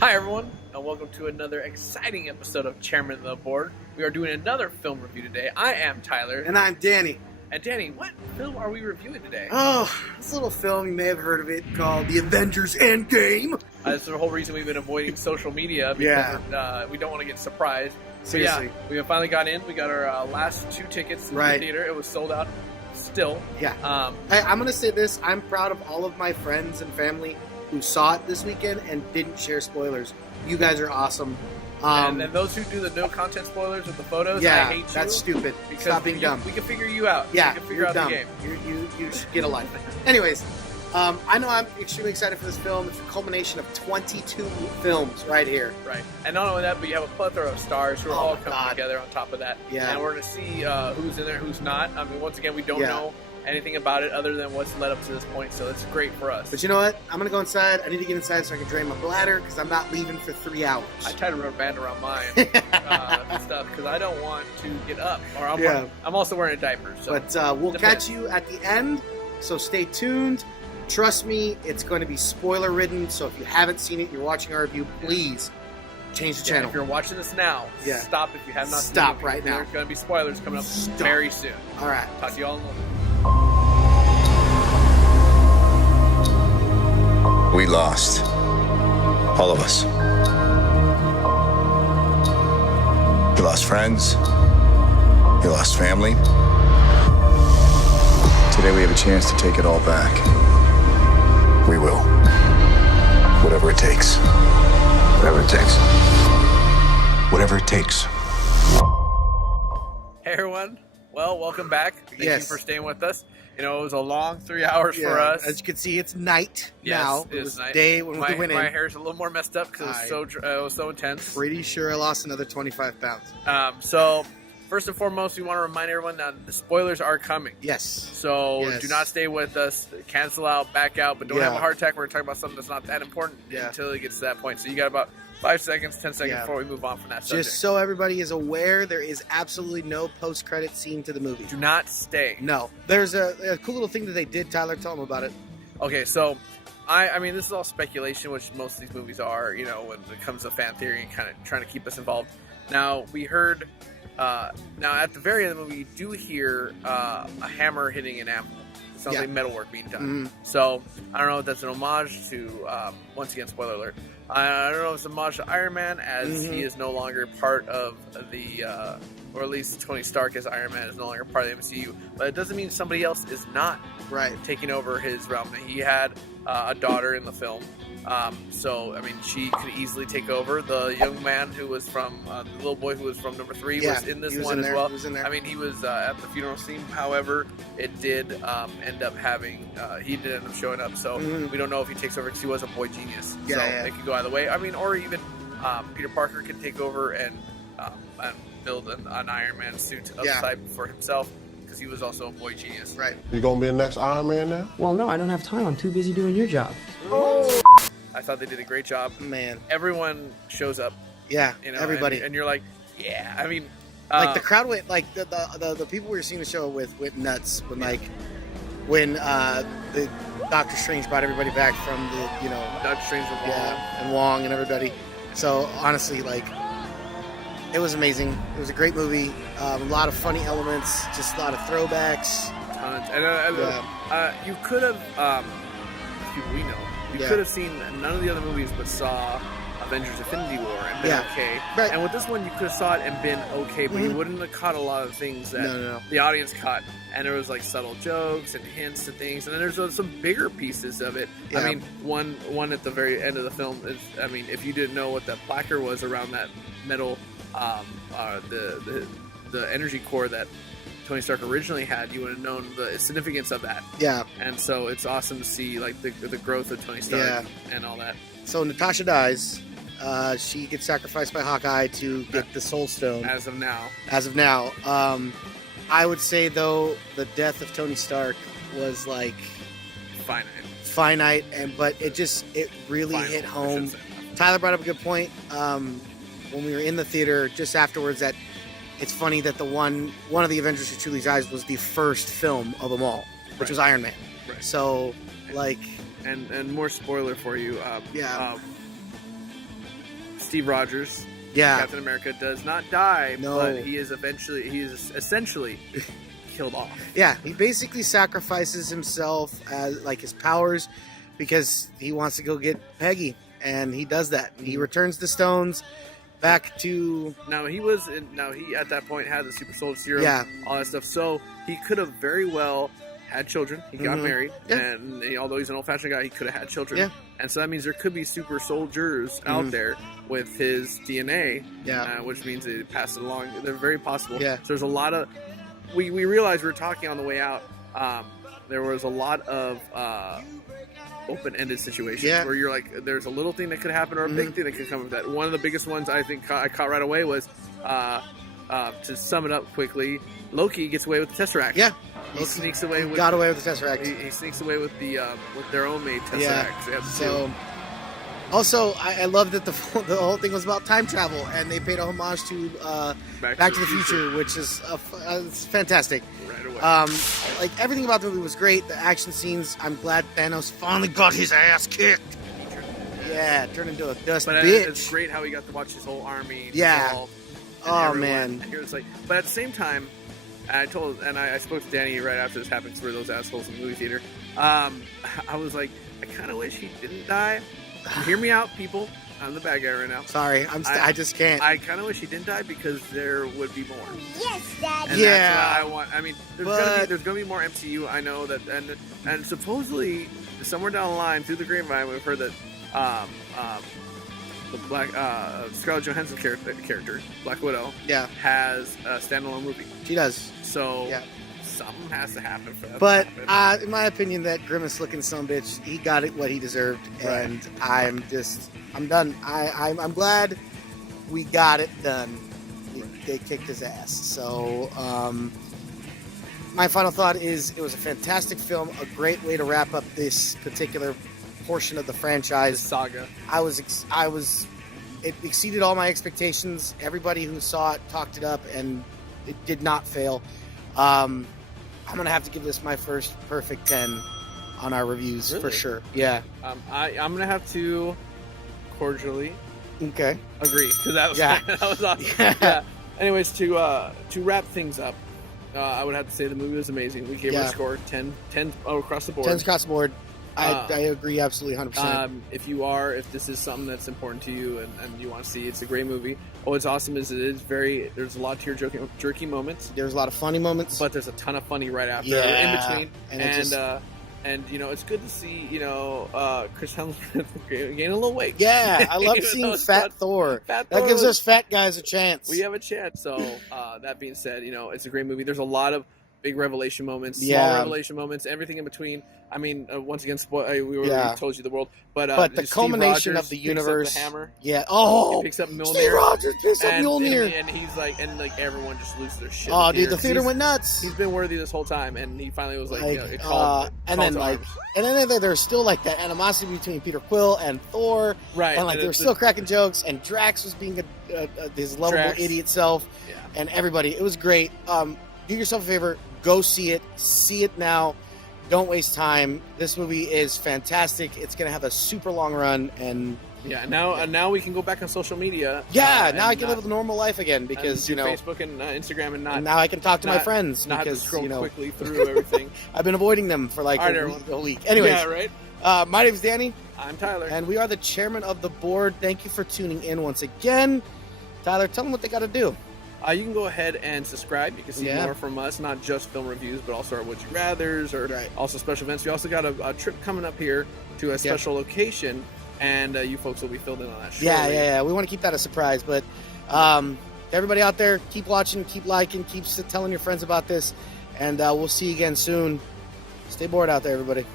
Hi everyone, and welcome to another exciting episode of Chairmen of the Board. We are doing another film review today. I am Tyler. And I'm Danny. And Danny, what film are we reviewing today? Oh, this little film, you may have heard of it, called The Avengers Endgame. That's the whole reason we've been avoiding social media, because we don't want to get surprised. Seriously. But yeah, we finally got in. We got our last 2 tickets in the theater. It was sold out still. Yeah. I'm going to say this. I'm proud of all of my friends and family who saw it this weekend and didn't share spoilers. You guys are awesome. And those who do the no content spoilers with the photos, I hate you. That's stupid. Stop being dumb. We can figure you out. Yeah, we can figure out dumb. the game. You should get a life. Anyways, I know I'm extremely excited for this film. It's a culmination of 22 films right here. Right. And not only that, but you have a plethora of stars who are all coming together on top of that. Yeah. And we're going to see who's in there, who's not. I mean, once again, we don't know anything about it other than what's led up to this point, so it's great for us. But you know what? I'm going to go inside. I need to get inside so I can drain my bladder because I'm not leaving for 3 hours. I tied a rubber band around mine and stuff because I don't want to get up. Or I'm also wearing a diaper. So but we'll catch you at the end, so stay tuned. Trust me, it's going to be spoiler-ridden, so if you haven't seen it, you're watching our review, please change the channel. If you're watching this now, stop if you have not seen it. Stop right now. There's going to be spoilers coming up very soon. All right. Talk to you all in a little bit. We lost. All of us. We lost friends. We lost family. Today we have a chance to take it all back. We will. Whatever it takes. Whatever it takes. Whatever it takes. Hey everyone. Well, welcome back. Thank you for staying with us. You know, it was a long 3 hours for us. As you can see, it's night now. It was night. Day when we went in. My hair's a little more messed up because it was so intense. Pretty sure I lost another 25 pounds. So, first and foremost, we want to remind everyone that the spoilers are coming. Yes. So, do not stay with us. Cancel out, back out, but don't have a heart attack. We're talking about something that's not that important until it gets to that point. So, you got about 5 seconds, 10 seconds before we move on from that subject. Just so everybody is aware, there is absolutely no post-credit scene to the movie. Do not stay. No. There's a cool little thing that they did. Tyler, tell them about it. Okay, so I mean, this is all speculation, which most of these movies are, you know, when it comes to fan theory and kind of trying to keep us involved. Now, we heard, now at the very end of the movie, you do hear a hammer hitting an anvil. It sounds like metalwork being done. So, I don't know if that's an homage to, once again, spoiler alert, I don't know if it's an homage to Iron Man, as he is no longer part of the, or at least Tony Stark as Iron Man is no longer part of the MCU. But it doesn't mean somebody else is not taking over his realm. He had a daughter in the film. So, I mean, she could easily take over. The young man who was from, the little boy who was from number 3 was in this one as well. He was in there. I mean, he was at the funeral scene. However, it did end up having, he did end up showing up. So, we don't know if he takes over because he was a boy genius. So, it could go either way. I mean, or even Peter Parker can take over and build an Iron Man suit of the type for himself, because he was also a boy genius. Right. You gonna be the next Iron Man now? Well, no, I don't have time. I'm too busy doing your job. Oh. I thought they did a great job. Man. Everyone shows up. Yeah, you know, everybody. And you're like, yeah. I mean, like the crowd went, like the people we were seeing the show with went nuts when the Doctor Strange brought everybody back from the, you know, Doctor Strange with Wong. And Wong and everybody. So honestly, like, it was amazing. It was a great movie. A lot of funny elements, just a lot of throwbacks. Tons. And you could have, people we know, you could have seen none of the other movies but saw Avengers Infinity War and been okay. Right. And with this one, you could have saw it and been okay, but you wouldn't have caught a lot of things that the audience caught. And there was like subtle jokes and hints to things, and then there's some bigger pieces of it. I mean, one at the very end of the film is, I mean, if you didn't know what that placard was around that metal, the energy core that Tony Stark originally had, you would have known the significance of that. Yeah. And so it's awesome to see like the growth of Tony Stark and all that. So Natasha dies. She gets sacrificed by Hawkeye to get the Soul Stone. As of now. I would say, though, the death of Tony Stark was like finite, but it really hit home. Tyler brought up a good point when we were in the theater just afterwards, that it's funny that one of the Avengers Who Truly Dies was the first film of them all, which was Iron Man. Right. So, like, and more spoiler for you. Steve Rogers, Captain America, does not die, but he is essentially killed off. Yeah, he basically sacrifices himself as like his powers because he wants to go get Peggy, and he does that. He returns the stones back to. He at that point had the super soldier serum, all that stuff. So he could have very well had children. He got married, and although he's an old-fashioned guy, he could have had children. Yeah. And so that means there could be super soldiers out there with his DNA, which means they pass it along. They're very possible. Yeah. So there's a lot of. We realized we were talking on the way out. There was a lot of open-ended situations where you're like, there's a little thing that could happen or a big thing that could come of that. One of the biggest ones I think I caught right away was, to sum it up quickly, Loki gets away with the Tesseract. Yeah. He sneaks away with got away with the Tesseract. He sneaks away with the with their own made Tesseract. Yeah. So also, I love that the whole thing was about time travel, and they paid a homage to Back to the Future, which is it's fantastic. Right away. Like everything about the movie was great. The action scenes. I'm glad Thanos finally got his ass kicked. Yeah, turned into a dust bitch. It's great how he got to watch his whole army. Yeah. Oh man. But at the same time, I spoke to Danny right after this happened for those assholes in the movie theater. I was like, I kind of wish he didn't die. Hear me out, people. I'm the bad guy right now. Sorry, I just can't. I kind of wish he didn't die because there would be more. Yes, Dad. And that's what I want. I mean, there's gonna be more MCU. I know that, and supposedly somewhere down the line through the grapevine we've heard that the Scarlett Johansson character, Black Widow, has a standalone movie. She does. So something has to happen for that. But in my opinion, that grimace looking son of a bitch, he got it what he deserved, and I'm done. I'm glad we got it done. They kicked his ass. So my final thought is it was a fantastic film, a great way to wrap up this particular portion of the franchise. The saga. It exceeded all my expectations. Everybody who saw it talked it up, and it did not fail. I'm going to have to give this my first perfect 10 on our reviews for sure. Yeah. I'm going to have to cordially agree, because that was awesome. Yeah. Anyways, to wrap things up, I would have to say the movie was amazing. We gave it a score 10 across the board. 10 across the board. I agree absolutely 100%. If this is something that's important to you and you want to see, it's a great movie. What's awesome is there's a lot of tear-jerky moments. There's a lot of funny moments. But there's a ton of funny right after, in between. And it's good to see, Chris Hemsworth gain a little weight. Yeah, I love seeing Fat Thor. That gives us fat guys a chance. We have a chance. So, that being said, it's a great movie. There's a lot of big revelation moments, small revelation moments, everything in between. I mean, once again, we already told you the world, but the culmination of the universe. Picks up the hammer. Yeah. Oh, he picks up Mjolnir. Steve Rogers picks up Mjolnir, and he's like, everyone just loses their shit. Oh, dude, the theater went nuts. He's been worthy this whole time, and he finally was like, it called. And then there's still like that animosity between Peter Quill and Thor, right? And like they were still cracking jokes, and Drax was being his lovable idiot self, and everybody. It was great. Do yourself a favor. Go see it. See it now. Don't waste time. This movie is fantastic. It's going to have a super long run. And now we can go back on social media. Yeah, now I can live a normal life again because, Facebook and Instagram and now I can talk to my friends not because, have to scroll quickly through everything. I've been avoiding them for like a week. Anyways. Yeah, right? My name's Danny. I'm Tyler. And we are the chairman of the board. Thank you for tuning in once again. Tyler, tell them what they got to do. You can go ahead and subscribe. You can see more from us, not just film reviews, but also our Would You Rathers, or also special events. We also got a trip coming up here to a special location, and you folks will be filled in on that shortly. Yeah. We want to keep that a surprise, but everybody out there, keep watching, keep liking, keep telling your friends about this, and we'll see you again soon. Stay bored out there, everybody.